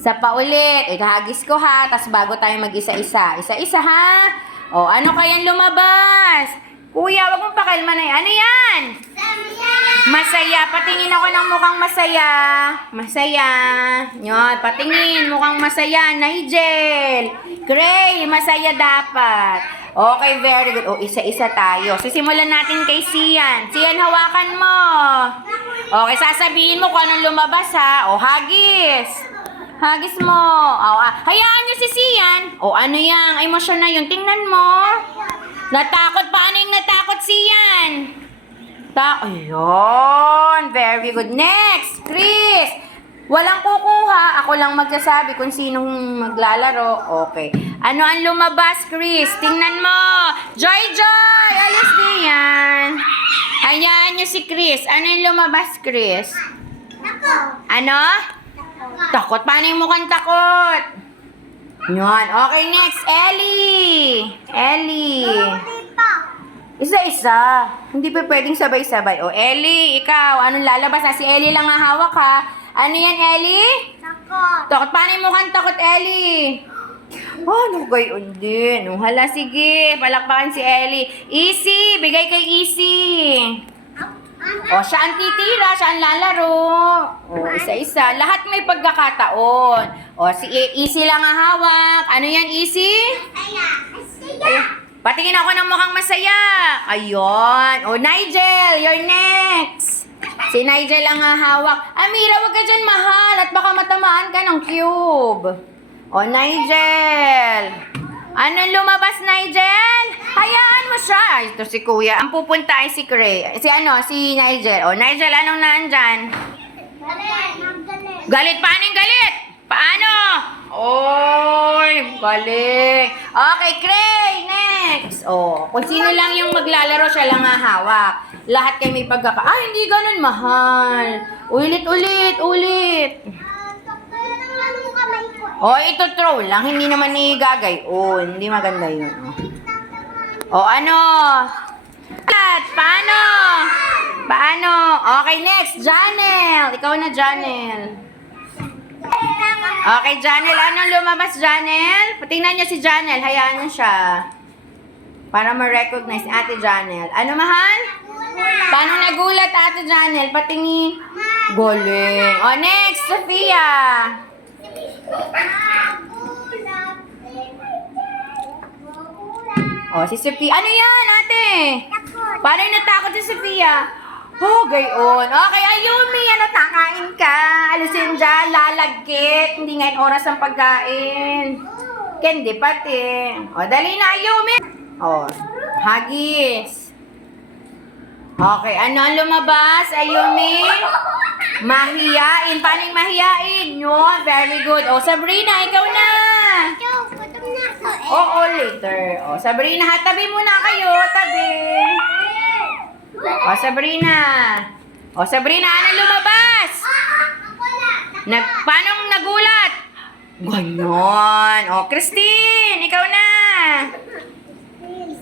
Isa pa ulit. Ikahagis ko ha. Tapos bago tayo mag-isa-isa. Isa-isa ha. O, ano kayang lumabas? Kuya, wag mong pakalma na yan. Ano yan? Masaya. Patingin ako ng mukhang masaya. Masaya. Yun, patingin. Mukhang masaya. Nigel. Gray, masaya dapat. Okay, very good. O, isa-isa tayo. Sisimulan natin kay Sian. Sian, hawakan mo. Okay, sasabihin mo kung anong lumabas ha. O, hagis. Hagis mo. O, hayaan niyo si Sian. O, ano yan? Emosyon na yun. Tingnan mo. Natakot. Paano yung natakot Sian? Ayun. Very good. Next, Chris. Walang kukuha. Ako lang magsasabi kung sinong maglalaro. Okay. Ano ang lumabas, Chris? Tingnan mo. Joy! Alis din yan. Hayaan niyo si Chris. Ano yung lumabas, Chris? Ano? Takot. Paano yung mukhang takot? Yun. Okay, next. Ellie. Isa-isa. Hindi pa pwedeng sabay-sabay. O, Ellie, ikaw. Anong lalabas? Si Ellie lang ang hawak, ha? Ano yan, Ellie? Takot. Paano yung mukhang takot, Ellie? Ano gayon din? Hala, sige. Palakpakan si Ellie. Easy. Bigay kay Easy. O, siya ang titira. Siya ang lalaro. O, isa-isa. Lahat may pagkakataon. O, si Easy lang ang hawak. Ano yan, Easy? Ayun. Patingin ako ng mukhang masaya. Ayun. O, Nigel, you're next. Si Nigel ang hahawak. Amira, wag ka dyan, mahal. At baka matamaan ka ng cube. O, Nigel. Anong lumabas, Nigel? Hayaan mo siya. Ay, ito si Kuya. Ang pupunta ay si Cray. Si Nigel. O, Nigel, anong nandyan? Galit. Paano yung galit? Paano? Oy, galing. Okay, Cray, next. O, kung sino lang yung maglalaro, siya lang hahawak. Lahat kayo may hindi ganun, mahal. Ulit. O, ito throw lang. Hindi naman igagay. O, hindi maganda yun. O, ano? Paano? Okay, next. Janelle. Ikaw na, Janelle. Okay, Janelle. Anong lumabas, Janelle? Patingnan niyo si Janelle. Hayaan niyo siya. Para ma-recognize Ate Janelle. Ano, mahal? Paano nagulat, Ate Janelle? Patingin. Galing. O, next, Sophia. O, si Sophia. Ano yan, ate? Paano yung natakot si Sophia? Oh, gayon. Okay, Ayumi, natakain ka. Alisin dyan, lalagkit. Hindi ngayon oras ang pagkain. Kendi pati. O, dali na, Ayumi. O, hagis. Okay, ano ang lumabas, Ayumi? Mahiyain. Paano yung mahiyain? Yun, very good. O, Sabrina, ikaw na. Oo, later. O, Sabrina, tabi muna kayo. Tabi. O, Sabrina, anong lumabas? Paano nagulat? Ganyan. O, Christine, ikaw na.